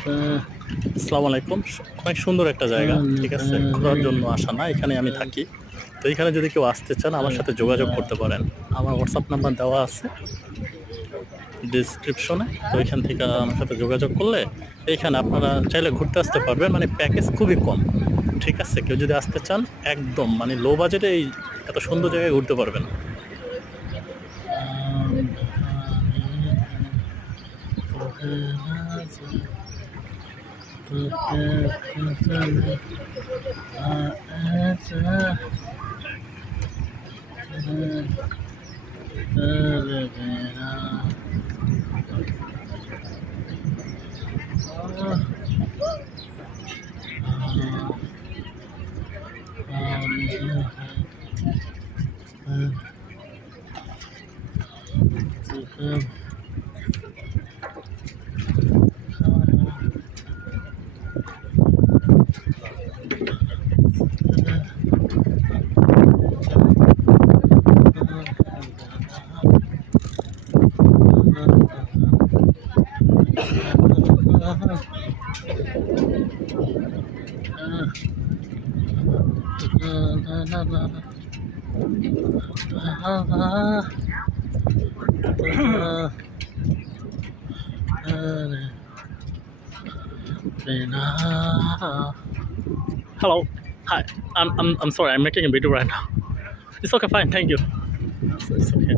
আসসালামু আলাইকুম। অনেক সুন্দর একটা জায়গা। ঠিক আছে? ঘোরার জন্য আসা না, এখানে আমি থাকি। তো এখানে যদি কেউ আসতে চান আমার সাথে যোগাযোগ করতে পারেন। আমার WhatsApp নাম্বার দেওয়া আছে ডেসক্রিপশনে। তো এখান থেকে আমার সাথে যোগাযোগ করলে এইখানে আপনারা চাইলে ঘুরতে আসতে পারবেন। মানে প্যাকেজ খুবই কম। ঠিক আছে? কেউ যদি আসতে চান একদম মানে লো বাজেটে এই এত সুন্দর জায়গায় ঘুরতে পারবেন। Hello. Hi. I'm sorry. I'm making a video right now. It's okay. Fine. Thank you. It's okay.